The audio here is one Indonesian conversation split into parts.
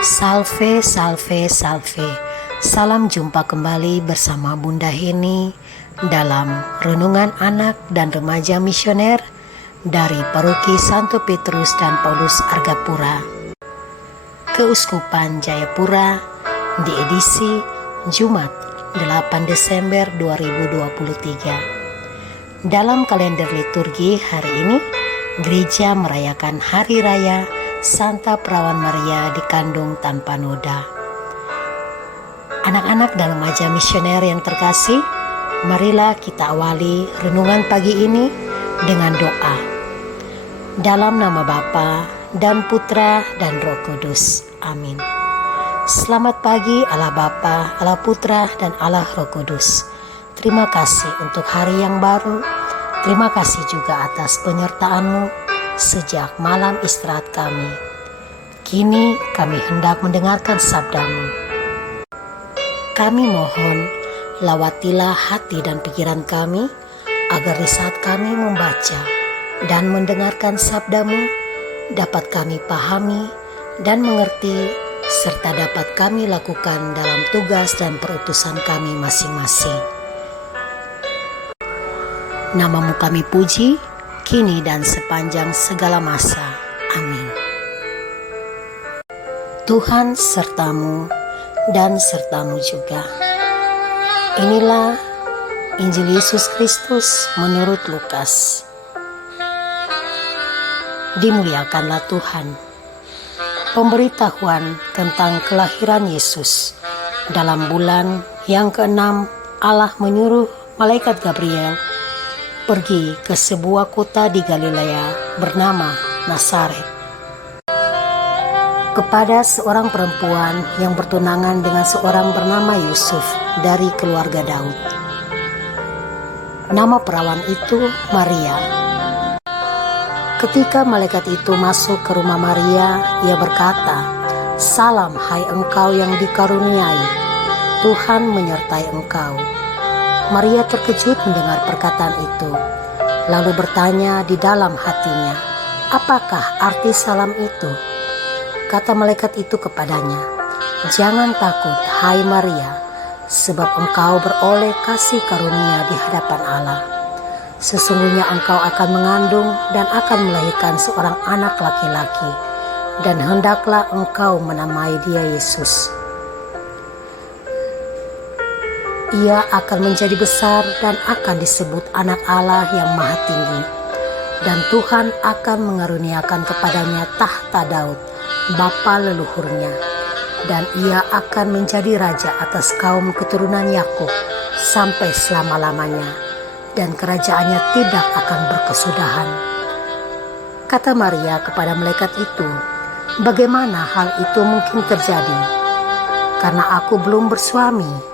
Salve, salve, salve. Salam jumpa kembali bersama Bunda Heni dalam Renungan Anak dan Remaja Misioner dari Paroki Santo Petrus dan Paulus Argapura, Keuskupan Jayapura, di edisi Jumat 8 Desember 2023. Dalam kalender liturgi hari ini, gereja merayakan Hari Raya Santa Perawan Maria dikandung tanpa noda. Anak-anak dan remaja misioner yang terkasih, marilah kita awali renungan pagi ini dengan doa. Dalam nama Bapa dan Putra dan Roh Kudus. Amin. Selamat pagi Allah Bapa, Allah Putra dan Allah Roh Kudus. Terima kasih untuk hari yang baru. Terima kasih juga atas penyertaan-Mu sejak malam istirahat kami. Kini kami hendak mendengarkan sabda-Mu. Kami mohon, lawatilah hati dan pikiran kami, agar di saat kami membaca dan mendengarkan sabda-Mu, dapat kami pahami dan mengerti, serta dapat kami lakukan dalam tugas dan perutusan kami masing-masing. Nama-Mu kami puji, kini dan sepanjang segala masa. Amin. Tuhan serta-Mu dan serta-Mu juga. Inilah Injil Yesus Kristus menurut Lukas. Dimuliakanlah Tuhan. Pemberitahuan tentang kelahiran Yesus. Dalam bulan yang ke-6, Allah menyuruh malaikat Gabriel pergi ke sebuah kota di Galilea bernama Nazaret, kepada seorang perempuan yang bertunangan dengan seorang bernama Yusuf dari keluarga Daud. Nama perawan itu Maria. Ketika malaikat itu masuk ke rumah Maria, ia berkata, "Salam hai engkau yang dikaruniai, Tuhan menyertai engkau." Maria terkejut mendengar perkataan itu, lalu bertanya di dalam hatinya, "Apakah arti salam itu?" Kata malaikat itu kepadanya, "Jangan takut, hai Maria, sebab engkau beroleh kasih karunia di hadapan Allah. Sesungguhnya engkau akan mengandung dan akan melahirkan seorang anak laki-laki, dan hendaklah engkau menamai dia Yesus. Ia akan menjadi besar dan akan disebut Anak Allah yang Maha Tinggi. Dan Tuhan akan mengaruniakan kepadanya tahta Daud, bapa leluhurnya. Dan ia akan menjadi raja atas kaum keturunan Yakub sampai selama-lamanya. Dan kerajaannya tidak akan berkesudahan." Kata Maria kepada malaikat itu, "Bagaimana hal itu mungkin terjadi? Karena aku belum bersuami."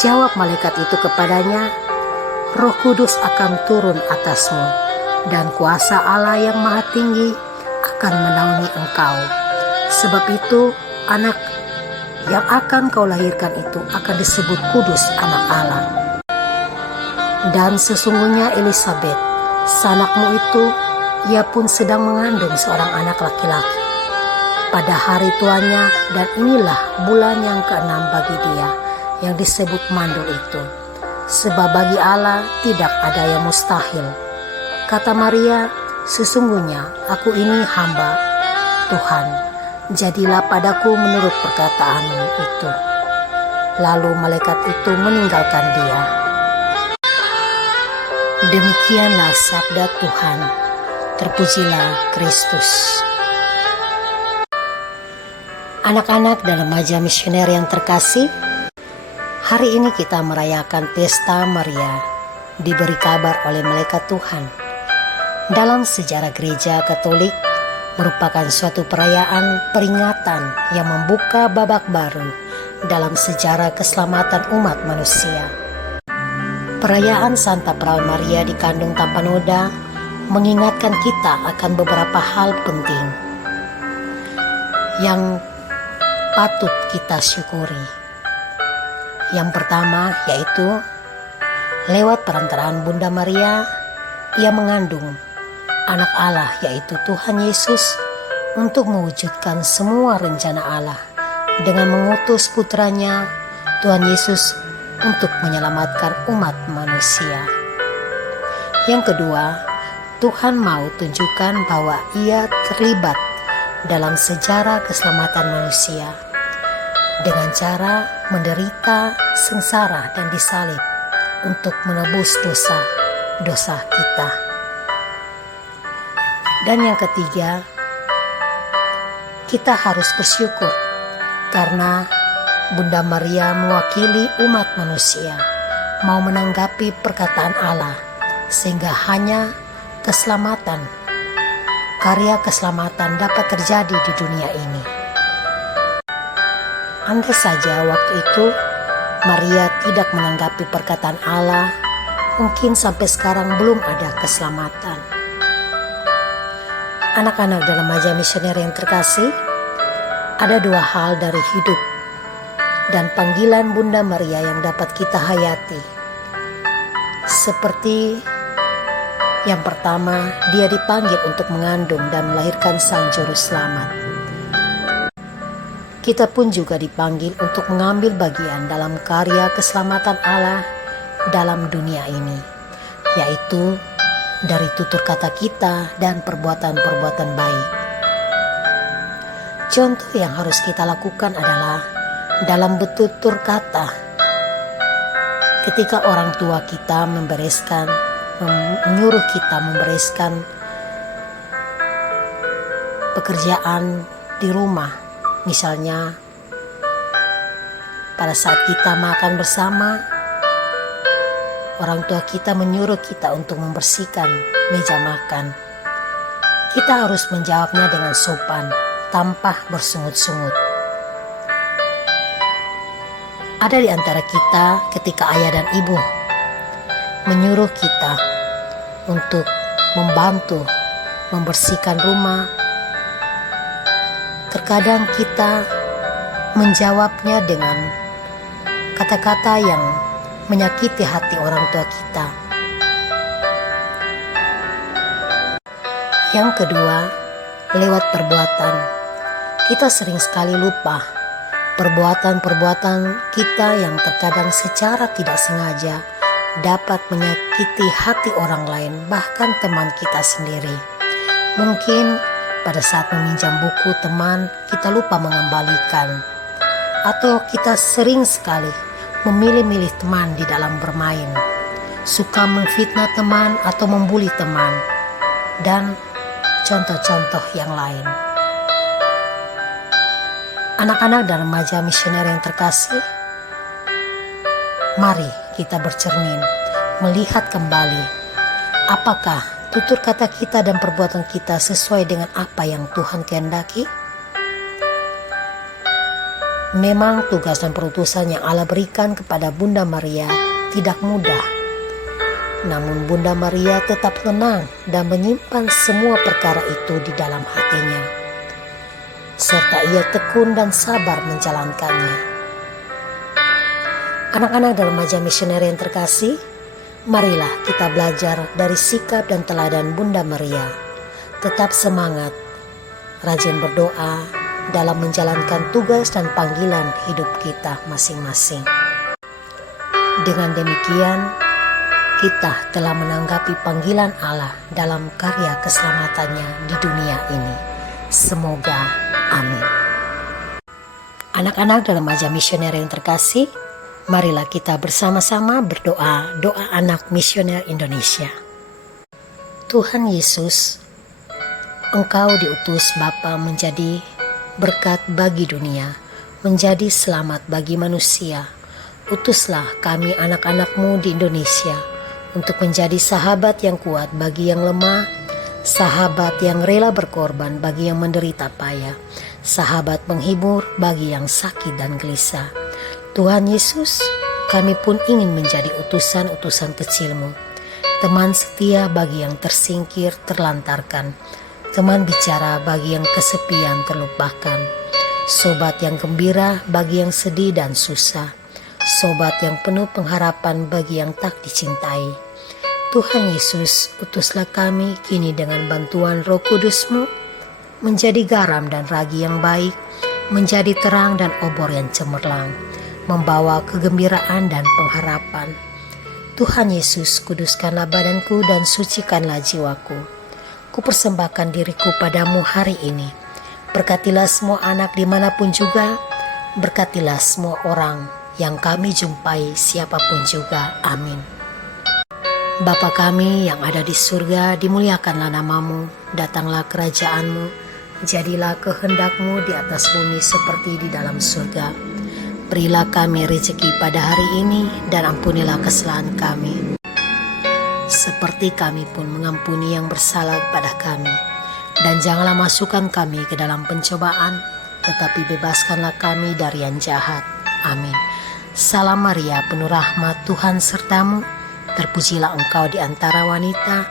Jawab malaikat itu kepadanya, "Roh Kudus akan turun atasmu, dan kuasa Allah yang Maha Tinggi akan menaungi engkau. Sebab itu, anak yang akan kau lahirkan itu akan disebut kudus, Anak Allah. Dan sesungguhnya Elisabet, sanakmu itu, ia pun sedang mengandung seorang anak laki-laki pada hari tuanya, dan inilah bulan yang ke-6 bagi dia, yang disebut mandul itu. Sebab bagi Allah tidak ada yang mustahil." Kata Maria, "Sesungguhnya aku ini hamba Tuhan, jadilah padaku menurut perkataan-Mu itu." Lalu malaikat itu meninggalkan dia. Demikianlah sabda Tuhan. Terpujilah Kristus. Anak-anak dan remaja misioner yang terkasih, hari ini kita merayakan pesta Maria, diberi kabar oleh malaikat Tuhan. Dalam sejarah gereja Katolik, merupakan suatu perayaan peringatan yang membuka babak baru dalam sejarah keselamatan umat manusia. Perayaan Santa Perawan Maria dikandung tanpa noda mengingatkan kita akan beberapa hal penting yang patut kita syukuri. Yang pertama yaitu lewat perantaraan Bunda Maria, ia mengandung Anak Allah yaitu Tuhan Yesus untuk mewujudkan semua rencana Allah dengan mengutus putranya Tuhan Yesus untuk menyelamatkan umat manusia. Yang kedua, Tuhan mau tunjukkan bahwa Ia terlibat dalam sejarah keselamatan manusia dengan cara menderita, sengsara, dan disalib untuk menebus dosa-dosa kita. Dan yang ketiga, kita harus bersyukur karena Bunda Maria mewakili umat manusia mau menanggapi perkataan Allah, sehingga hanya keselamatan, karya keselamatan dapat terjadi di dunia ini. Andai saja waktu itu Maria tidak menanggapi perkataan Allah, mungkin sampai sekarang belum ada keselamatan. Anak-anak dalam Maja Misioner yang terkasih, ada dua hal dari hidup dan panggilan Bunda Maria yang dapat kita hayati. Seperti yang pertama, dia dipanggil untuk mengandung dan melahirkan Sang Juru Selamat. Kita pun juga dipanggil untuk mengambil bagian dalam karya keselamatan Allah dalam dunia ini, yaitu dari tutur kata kita dan perbuatan-perbuatan baik. Contoh yang harus kita lakukan adalah dalam bertutur kata. Ketika orang tua kita menyuruh kita membereskan pekerjaan di rumah, misalnya pada saat kita makan bersama, orang tua kita menyuruh kita untuk membersihkan meja makan. Kita harus menjawabnya dengan sopan, tanpa bersungut-sungut. Ada di antara kita ketika ayah dan ibu menyuruh kita untuk membantu membersihkan rumah, terkadang kita menjawabnya dengan kata-kata yang menyakiti hati orang tua kita. Yang kedua, lewat perbuatan. Kita sering sekali lupa perbuatan-perbuatan kita yang terkadang secara tidak sengaja dapat menyakiti hati orang lain, bahkan teman kita sendiri. Mungkin pada saat meminjam buku teman, kita lupa mengembalikan. Atau kita sering sekali memilih-milih teman di dalam bermain, suka memfitnah teman atau membuli teman, dan contoh-contoh yang lain. Anak-anak dan remaja misioner yang terkasih, mari kita bercermin, melihat kembali apakah tutur kata kita dan perbuatan kita sesuai dengan apa yang Tuhan kehendaki. Memang tugas dan perutusan yang Allah berikan kepada Bunda Maria tidak mudah. Namun Bunda Maria tetap tenang dan menyimpan semua perkara itu di dalam hatinya, serta ia tekun dan sabar menjalankannya. Anak-anak dan remaja misioner yang terkasih, marilah kita belajar dari sikap dan teladan Bunda Maria. Tetap semangat, rajin berdoa dalam menjalankan tugas dan panggilan hidup kita masing-masing. Dengan demikian, kita telah menanggapi panggilan Allah dalam karya keselamatannya di dunia ini. Semoga amin. Anak-anak dan remaja misioner yang terkasih, marilah kita bersama-sama berdoa doa anak misioner Indonesia. Tuhan Yesus, Engkau diutus Bapa menjadi berkat bagi dunia, menjadi selamat bagi manusia. Utuslah kami anak-anak-Mu di Indonesia untuk menjadi sahabat yang kuat bagi yang lemah, sahabat yang rela berkorban bagi yang menderita payah, sahabat penghibur bagi yang sakit dan gelisah. Tuhan Yesus, kami pun ingin menjadi utusan-utusan kecil-Mu, teman setia bagi yang tersingkir, terlantarkan, teman bicara bagi yang kesepian, terlupakan, sobat yang gembira bagi yang sedih dan susah, sobat yang penuh pengharapan bagi yang tak dicintai. Tuhan Yesus, utuslah kami kini dengan bantuan Roh Kudus-Mu menjadi garam dan ragi yang baik, menjadi terang dan obor yang cemerlang, membawa kegembiraan dan pengharapan. Tuhan Yesus, kuduskanlah badanku dan sucikanlah jiwaku. Kupersembahkan diriku padamu hari ini. Berkatilah semua anak dimanapun juga, berkatilah semua orang yang kami jumpai siapapun juga. Amin. Bapa kami yang ada di surga, dimuliakanlah namamu, datanglah kerajaanmu, jadilah kehendakmu di atas bumi seperti di dalam surga. Berilah kami rezeki pada hari ini dan ampunilah kesalahan kami, seperti kami pun mengampuni yang bersalah kepada kami. Dan janganlah masukkan kami ke dalam pencobaan, tetapi bebaskanlah kami dari yang jahat. Amin. Salam Maria, penuh rahmat, Tuhan sertamu. Terpujilah engkau di antara wanita,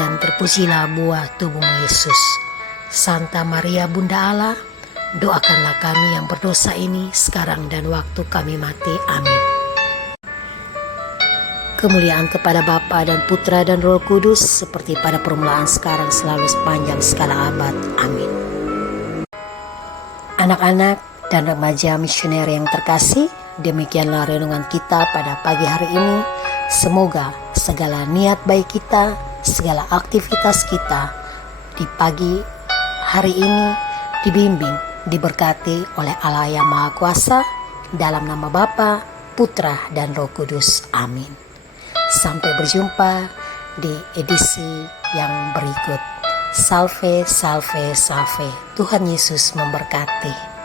dan terpujilah buah tubuhmu Yesus. Santa Maria Bunda Allah, doakanlah kami yang berdosa ini sekarang dan waktu kami mati. Amin. Kemuliaan kepada Bapa dan Putra dan Roh Kudus, seperti pada permulaan, sekarang, selalu, sepanjang segala abad. Amin. Anak-anak dan remaja misioner yang terkasih, demikianlah renungan kita pada pagi hari ini. Semoga segala niat baik kita, segala aktivitas kita di pagi hari ini dibimbing, diberkati oleh Allah yang Maha Kuasa, dalam nama Bapa, Putra, dan Roh Kudus. Amin. Sampai berjumpa di edisi yang berikut. Salve, salve, salve. Tuhan Yesus memberkati.